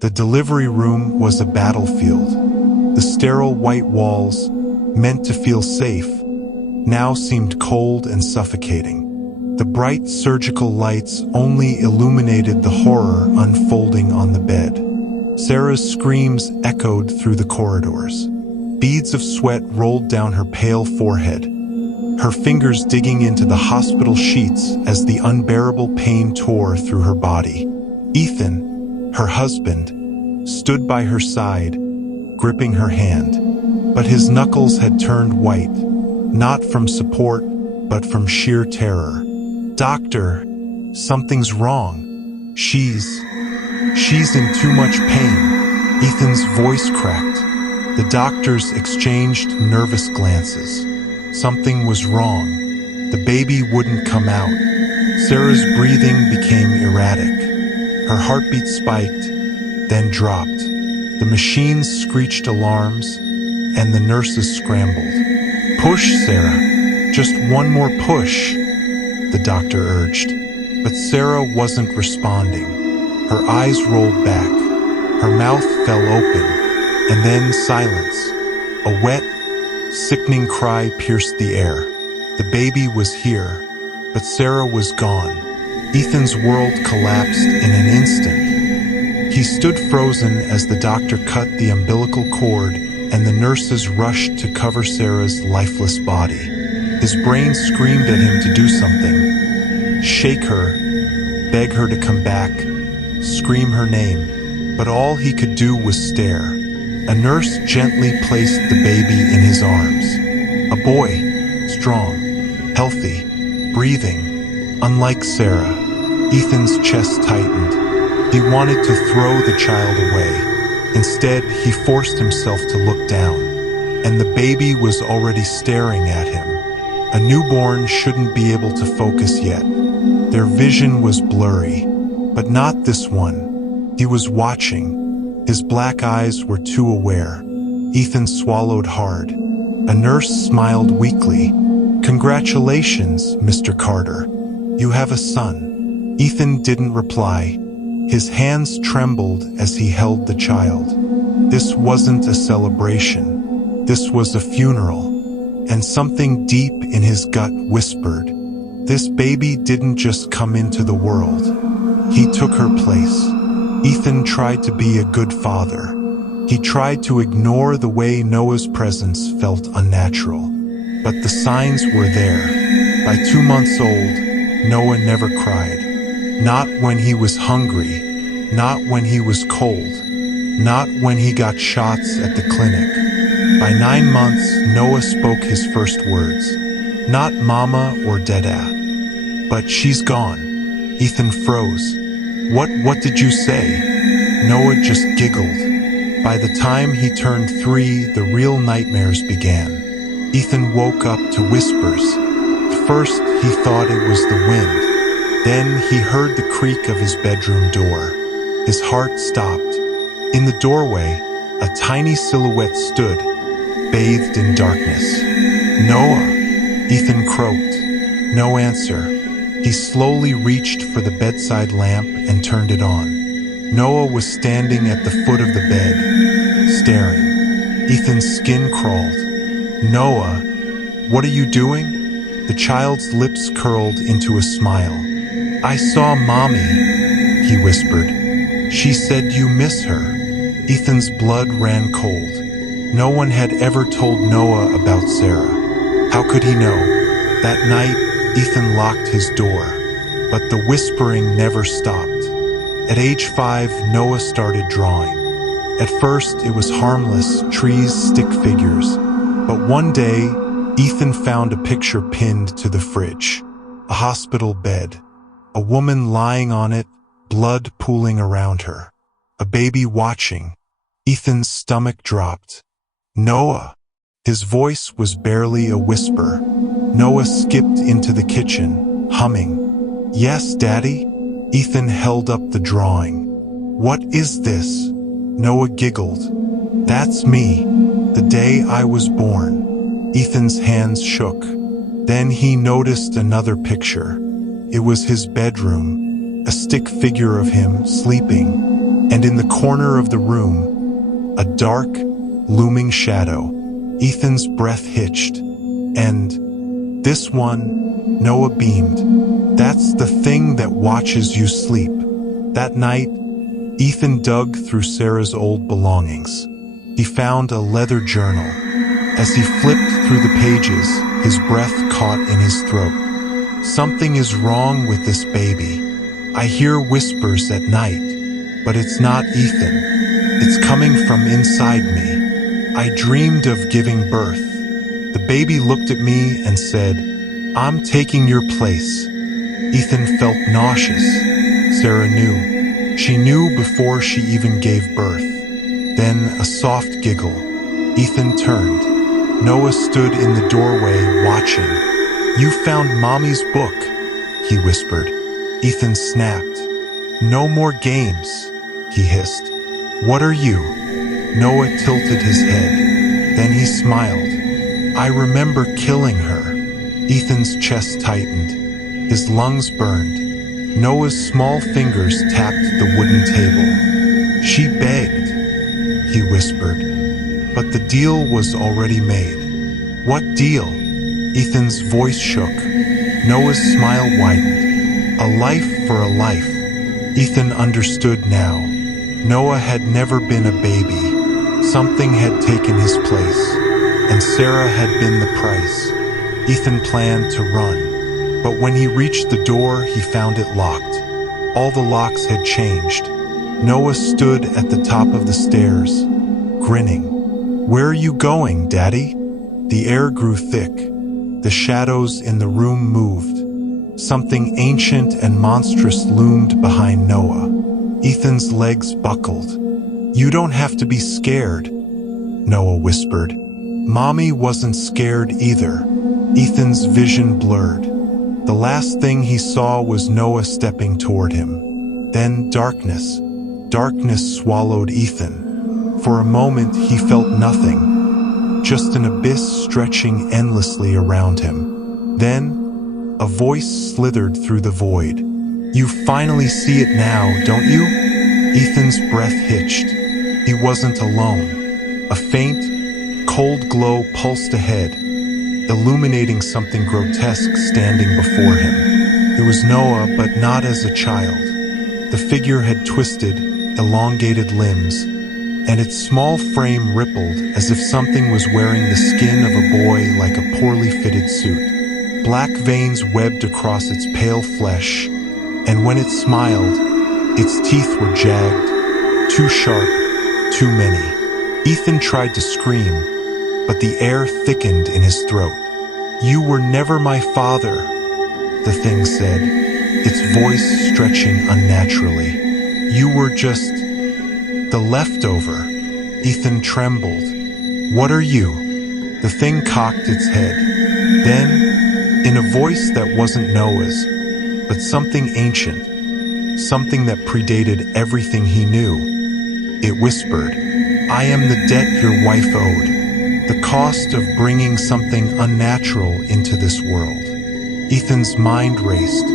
The delivery room was a battlefield. The sterile white walls, meant to feel safe, now seemed cold and suffocating. The bright surgical lights only illuminated the horror unfolding on the bed. Sarah's screams echoed through the corridors. Beads of sweat rolled down her pale forehead, her fingers digging into the hospital sheets as the unbearable pain tore through her body. Ethan, her husband, stood by her side, gripping her hand. But his knuckles had turned white, not from support, but from sheer terror. "Doctor, something's wrong. She's in too much pain." Ethan's voice cracked. The doctors exchanged nervous glances. Something was wrong. The baby wouldn't come out. Sarah's breathing became erratic. Her heartbeat spiked, then dropped. The machines screeched alarms, and the nurses scrambled. "Push, Sarah. Just one more push," the doctor urged. But Sarah wasn't responding. Her eyes rolled back. Her mouth fell open, and then silence. A wet, sickening cry pierced the air. The baby was here, but Sarah was gone. Ethan's world collapsed in an instant. He stood frozen as the doctor cut the umbilical cord and the nurses rushed to cover Sarah's lifeless body. His brain screamed at him to do something. Shake her, beg her to come back, scream her name. But all he could do was stare. A nurse gently placed the baby in his arms. A boy, strong, healthy, breathing. Unlike Sarah, Ethan's chest tightened. He wanted to throw the child away. Instead, he forced himself to look down, and the baby was already staring at him. A newborn shouldn't be able to focus yet. Their vision was blurry, but not this one. He was watching. His black eyes were too aware. Ethan swallowed hard. A nurse smiled weakly. "Congratulations, Mr. Carter. You have a son." Ethan didn't reply. His hands trembled as he held the child. This wasn't a celebration. This was a funeral. And something deep in his gut whispered, this baby didn't just come into the world. He took her place. Ethan tried to be a good father. He tried to ignore the way Noah's presence felt unnatural. But the signs were there. By 2 months old, Noah never cried. Not when he was hungry, not when he was cold, not when he got shots at the clinic. By 9 months, Noah spoke his first words. Not mama or dada. But she's gone. Ethan froze. What did you say? Noah just giggled. By the time he turned 3, the real nightmares began. Ethan woke up to whispers. First, he thought it was the wind. Then he heard the creak of his bedroom door. His heart stopped. In the doorway, a tiny silhouette stood, bathed in darkness. "Noah!" Ethan croaked. No answer. He slowly reached for the bedside lamp and turned it on. Noah was standing at the foot of the bed, staring. Ethan's skin crawled. "Noah, what are you doing?" The child's lips curled into a smile. "I saw Mommy," he whispered. "She said you miss her." Ethan's blood ran cold. No one had ever told Noah about Sarah. How could he know? That night, Ethan locked his door. But the whispering never stopped. At age 5, Noah started drawing. At first, it was harmless, trees, stick figures. But one day, Ethan found a picture pinned to the fridge. A hospital bed. A woman lying on it, blood pooling around her. A baby watching. Ethan's stomach dropped. "Noah!" His voice was barely a whisper. Noah skipped into the kitchen, humming. "Yes, Daddy?" Ethan held up the drawing. "What is this?" Noah giggled. "That's me, the day I was born." Ethan's hands shook. Then he noticed another picture. It was his bedroom, a stick figure of him sleeping. And in the corner of the room, a dark, looming shadow. Ethan's breath hitched. And this one, Noah beamed. That's the thing that watches you sleep. That night, Ethan dug through Sarah's old belongings. He found a leather journal. As he flipped through the pages, his breath caught in his throat. Something is wrong with this baby. I hear whispers at night, but it's not Ethan. It's coming from inside me. I dreamed of giving birth. The baby looked at me and said, I'm taking your place. Ethan felt nauseous. Sarah knew. She knew before she even gave birth. Then a soft giggle. Ethan turned. Noah stood in the doorway watching. You found Mommy's book, he whispered. Ethan snapped. No more games, he hissed. What are you? Noah tilted his head. Then he smiled. I remember killing her. Ethan's chest tightened. His lungs burned. Noah's small fingers tapped the wooden table. She begged, he whispered. But the deal was already made. What deal? Ethan's voice shook. Noah's smile widened. A life for a life. Ethan understood now. Noah had never been a baby. Something had taken his place, and Sarah had been the price. Ethan planned to run, but when he reached the door, he found it locked. All the locks had changed. Noah stood at the top of the stairs, grinning. Where are you going, Daddy? The air grew thick. The shadows in the room moved. Something ancient and monstrous loomed behind Noah. Ethan's legs buckled. You don't have to be scared, Noah whispered. Mommy wasn't scared either. Ethan's vision blurred. The last thing he saw was Noah stepping toward him. Then darkness. Darkness swallowed Ethan. For a moment he felt nothing, just an abyss stretching endlessly around him. Then, a voice slithered through the void. You finally see it now, don't you? Ethan's breath hitched. He wasn't alone. A faint, cold glow pulsed ahead, illuminating something grotesque standing before him. It was Noah, but not as a child. The figure had twisted, elongated limbs, and its small frame rippled as if something was wearing the skin of a boy like a poorly fitted suit. Black veins webbed across its pale flesh, and when it smiled, its teeth were jagged, too sharp, too many. Ethan tried to scream, but the air thickened in his throat. You were never my father, the thing said, its voice stretching unnaturally. You were just the leftover. Ethan trembled. What are you? The thing cocked its head. Then, in a voice that wasn't Noah's, but something ancient, something that predated everything he knew, it whispered, I am the debt your wife owed, the cost of bringing something unnatural into this world. Ethan's mind raced.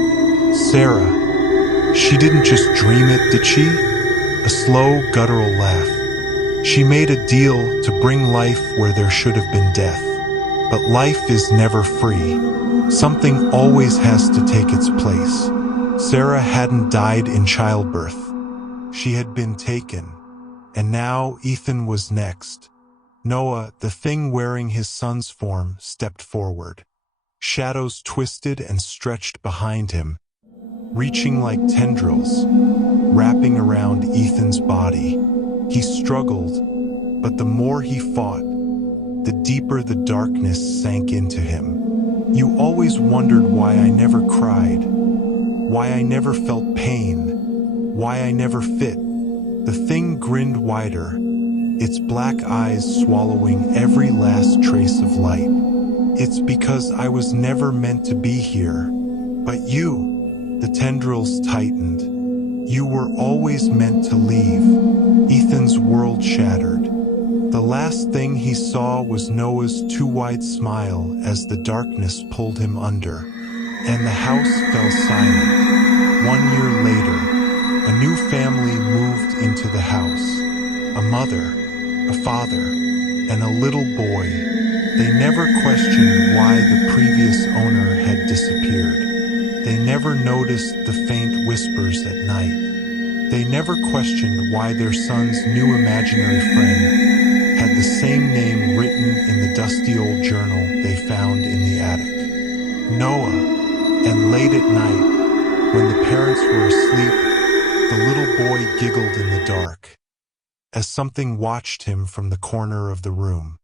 Sarah, she didn't just dream it, did she? A slow, guttural laugh. She made a deal to bring life where there should have been death. But life is never free. Something always has to take its place. Sarah hadn't died in childbirth. She had been taken. And now Ethan was next. Noah, the thing wearing his son's form, stepped forward. Shadows twisted and stretched behind him, reaching like tendrils, wrapping around Ethan's body. He struggled, but the more he fought, the deeper the darkness sank into him. You always wondered why I never cried, why I never felt pain, why I never fit. The thing grinned wider, its black eyes swallowing every last trace of light. It's because I was never meant to be here. But you, the tendrils tightened. You were always meant to leave. Ethan's world shattered. The last thing he saw was Noah's too wide smile as the darkness pulled him under, and the house fell silent. 1 year later, a new family moved into the house. A mother, a father, and a little boy. They never questioned why the previous owner had disappeared. They never noticed the faint whispers at night. They never questioned why their son's new imaginary friend had the same name written in the dusty old journal they found in the attic. Noah. And late at night, when the parents were asleep, the little boy giggled in the dark, as something watched him from the corner of the room.